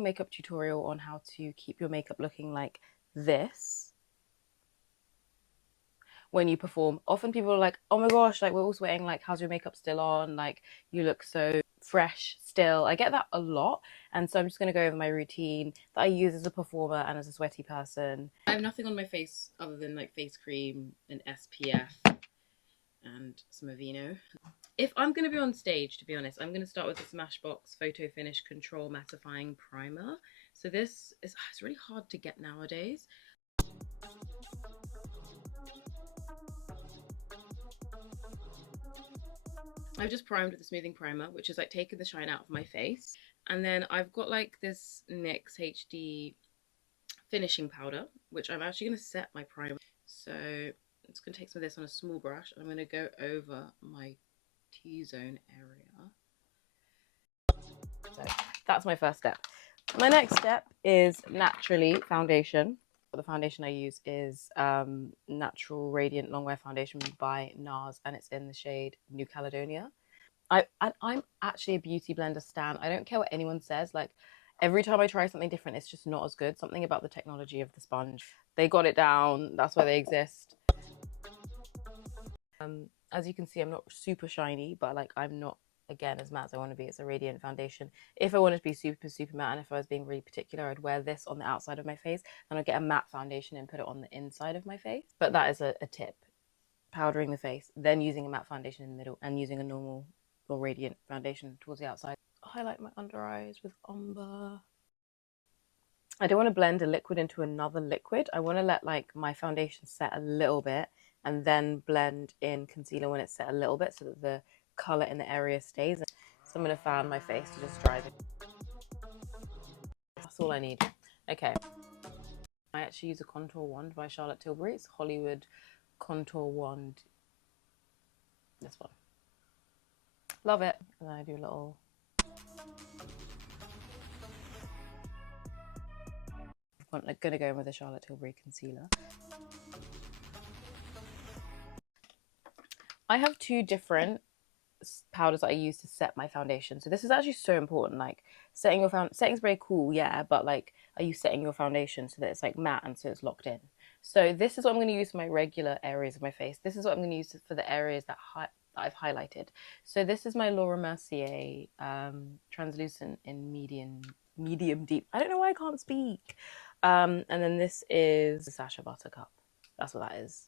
little makeup tutorial on how to keep your makeup looking like this when you perform. Often people are like, oh my gosh, like we're all sweating, like how's your makeup still on? Like you look so fresh still. I get that a lot. And so I'm just going to go over my routine that I use as a performer and as a sweaty person. I have nothing on my face other than like face cream and SPF and some Aveeno. If I'm going to be on stage, to be honest, I'm going to start with the Smashbox Photo Finish Control Mattifying Primer. So this is, it's really hard to get nowadays. I've just primed with the smoothing primer, which is like taking the shine out of my face. And then I've got like this NYX HD finishing powder, which I'm actually going to set my primer. So I'm just going to take some of this on a small brush. I'm going to go over my T-zone area. So that's my first step. My next step is naturally foundation. The foundation I use is Natural Radiant Longwear Foundation by NARS, and it's in the shade New Caledonia. I'm actually a beauty blender stan. I don't care what anyone says. Like every time I try something different, it's just not as good. Something about the technology of the sponge. They got it down. That's why they exist. As you can see, I'm not super shiny, but like I'm not, again, as matte as I want to be. It's a radiant foundation. If I wanted to be super matte, and if I was being really particular, I'd wear this on the outside of my face, then I'd get a matte foundation and put it on the inside of my face. But that is a tip. Powdering the face, then using a matte foundation in the middle, and using a normal or radiant foundation towards the outside. Highlight my under eyes with Umber. I don't want to blend a liquid into another liquid. I want to let like my foundation set a little bit and then blend in concealer when it's set a little bit so that the colour in the area stays. So I'm going to fan my face to just dry it. That's all I need. Okay. I actually use a contour wand by Charlotte Tilbury. It's Hollywood contour wand. This one. Love it. And then I do a little... I'm going to go in with a Charlotte Tilbury concealer. I have two different powders that I use to set my foundation. So this is actually so important. Like setting your foundation, setting is very cool, yeah, but like are you setting your foundation so that it's like matte and so it's locked in? So this is what I'm going to use for my regular areas of my face. This is what I'm going to use for the areas that I've highlighted. So this is my Laura Mercier translucent in medium deep. I don't know why I can't speak. And then this is the Sacha Buttercup. That's what that is.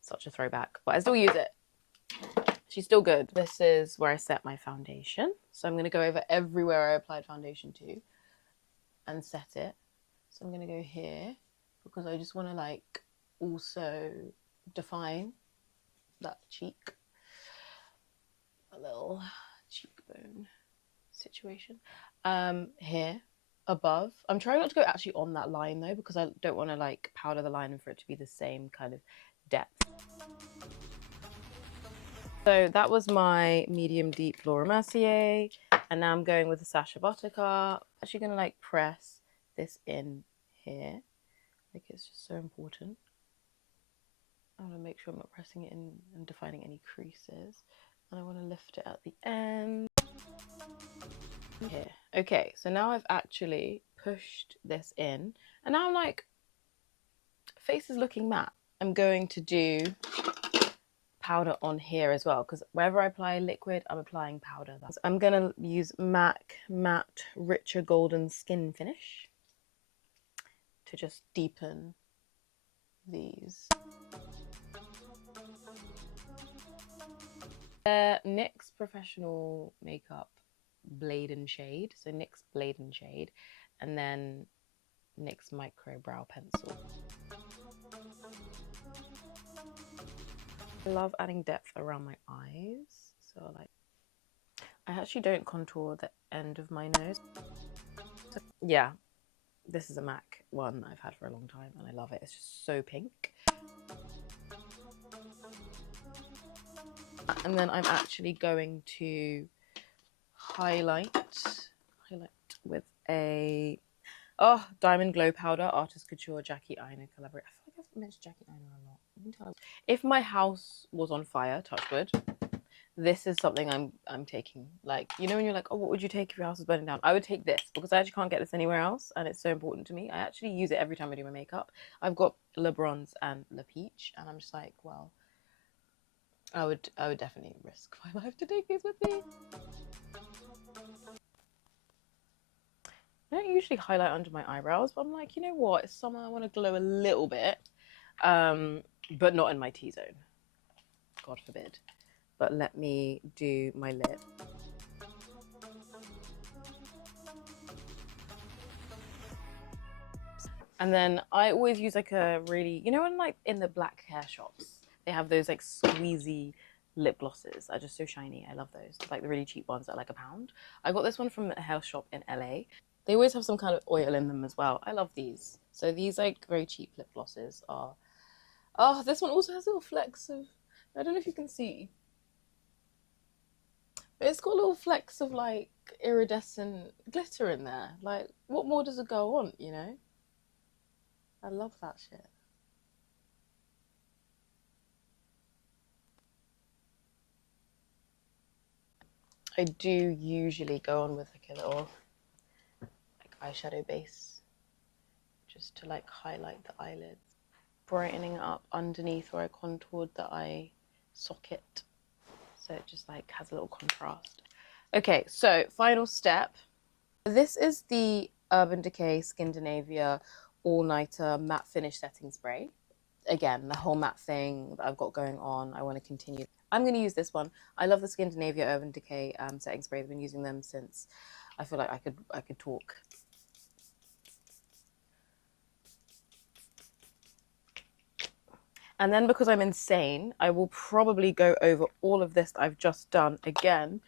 Such a throwback, but I still use it. She's still good. This is where I set my foundation. So I'm going to go over everywhere I applied foundation to and set it. So I'm going to go here because I just want to like also define that cheek. A little cheekbone situation. Here above. I'm trying not to go actually on that line though because I don't want to like powder the line and for it to be the same kind of depth. So that was my medium deep Laura Mercier, and now I'm going with the Sacha Buttercup. Actually going to like press this in here. Like it's just so important. I want to make sure I'm not pressing it in and defining any creases. And I want to lift it at the end. Here. Okay, so now I've actually pushed this in, and now I'm like, face is looking matte. I'm going to do powder on here as well because wherever I apply liquid, I'm applying powder. I'm going to use MAC Matte Richer Golden Skin Finish to just deepen these. NYX Professional Makeup Blade and Shade. So NYX Blade and Shade, and then NYX Micro Brow Pencil. I love adding depth around my eyes. So like, I actually don't contour the end of my nose. So, yeah, this is a MAC one I've had for a long time and I love it. It's just so pink. And then I'm actually going to highlight with a Diamond Glow Powder, Artist Couture Jackie Aina collaborate. I feel like I've mentioned Jackie Aina a lot. If my house was on fire, touch wood, this is something I'm taking. Like, you know when you're like, oh, what would you take if your house was burning down? I would take this because I actually can't get this anywhere else, and it's so important to me. I actually use it every time I do my makeup. I've got Le Bronze and Le Peach, and I'm just like, well, I would definitely risk my life to take these with me. I don't usually highlight under my eyebrows, but I'm like, you know what? It's summer. I want to glow a little bit, but not in my T-zone. God forbid. But let me do my lip. And then I always use like a really, you know, when like in the black hair shops, they have those like squeezy lip glosses. Are just so shiny. I love those. Like the really cheap ones at like £1. I got this one from a hair shop in LA. They always have some kind of oil in them as well. I love these. So these like very cheap lip glosses are... Oh, this one also has little flecks of... I don't know if you can see. But it's got little flecks of like iridescent glitter in there. Like, what more does a girl want, you know? I love that shit. I do usually go on with like a little like eyeshadow base just to like highlight the eyelids, brightening it up underneath where I contoured the eye socket, so it just like has a little contrast. Okay, so final step. This is the Urban Decay Skindinavia All-Nighter Matte Finish Setting Spray. Again, the whole matte thing that I've got going on, I want to continue. I'm going to use this one. I love the Skindinavia Urban Decay setting spray. I've been using them since I feel like I could talk. And then because I'm insane, I will probably go over all of this that I've just done again,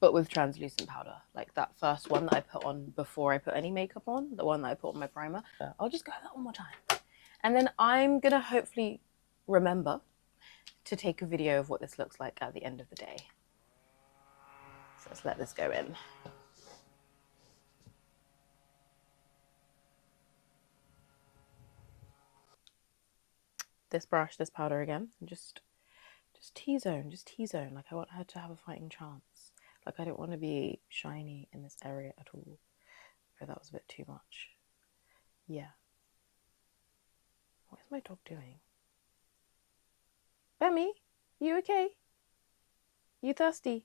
but with translucent powder. Like that first one that I put on before I put any makeup on, the one that I put on my primer. I'll just go that one more time. And then I'm going to hopefully remember to take a video of what this looks like at the end of the day. So let's let this go in. This brush, this powder again, and just T-zone, Like I want her to have a fighting chance. Like I don't want to be shiny in this area at all. Oh, that was a bit too much. Yeah. What is my dog doing? Bemmy, you okay? You thirsty?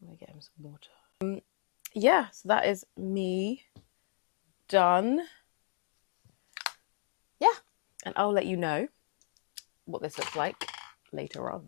I'm gonna get him some water. Yeah, so that is me done. Yeah, and I'll let you know what this looks like later on.